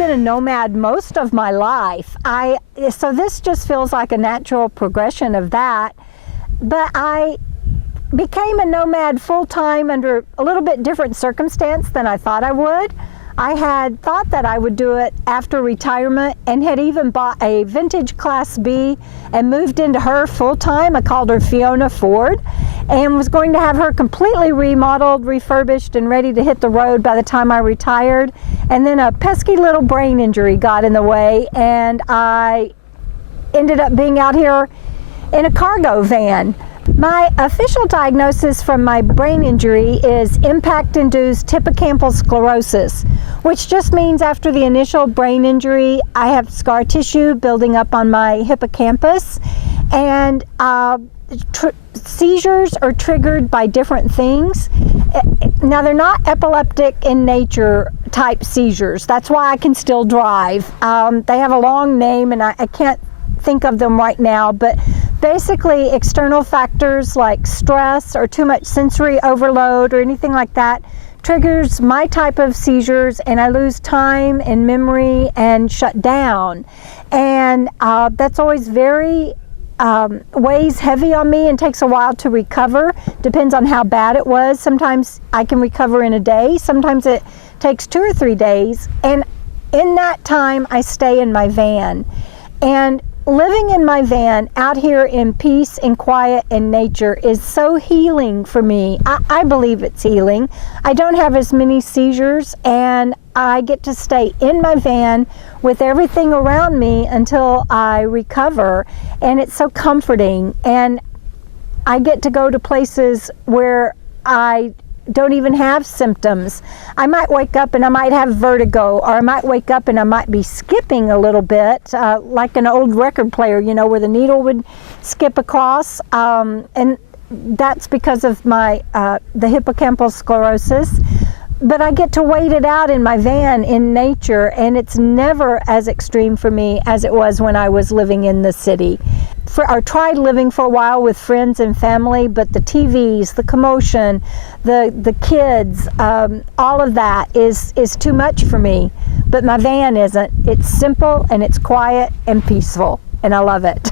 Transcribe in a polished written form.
been a nomad most of my life. So this just feels like a natural progression of that. But I became a nomad full-time under a little bit different circumstance than I thought I would. I had thought that I would do it after retirement and had even bought a vintage Class B and moved into her full-time. I called her Fiona Ford and was going to have her completely remodeled, refurbished, and ready to hit the road by the time I retired. And then a pesky little brain injury got in the way, and I ended up being out here in a cargo van. My official diagnosis from my brain injury is impact-induced hippocampal sclerosis, which just means after the initial brain injury, I have scar tissue building up on my hippocampus, and seizures are triggered by different things. Now, they're not epileptic in nature type seizures. That's why I can still drive. They have a long name, and I can't think of them right now, but basically external factors like stress or too much sensory overload or anything like that triggers my type of seizures, and I lose time and memory and shut down. And that's always very weighs heavy on me and takes a while to recover. Depends on how bad it was. Sometimes I can recover in a day. Sometimes it takes 2 or 3 days. And in that time, I stay in my van. And living in my van out here in peace and quiet and nature is so healing for me. I believe it's healing. I don't have as many seizures, and I get to stay in my van with everything around me until I recover, and it's so comforting. And I get to go to places where I don't even have symptoms. I might wake up and I might have vertigo, or I might wake up and I might be skipping a little bit, like an old record player, you know, where the needle would skip across, and that's because of my the hippocampal sclerosis. But I get to wait it out in my van in nature, and it's never as extreme for me as it was when I was living in the city. I tried living for a while with friends and family, but the TVs, the commotion, the kids, all of that is too much for me. But my van isn't. It's simple and it's quiet and peaceful, and I love it.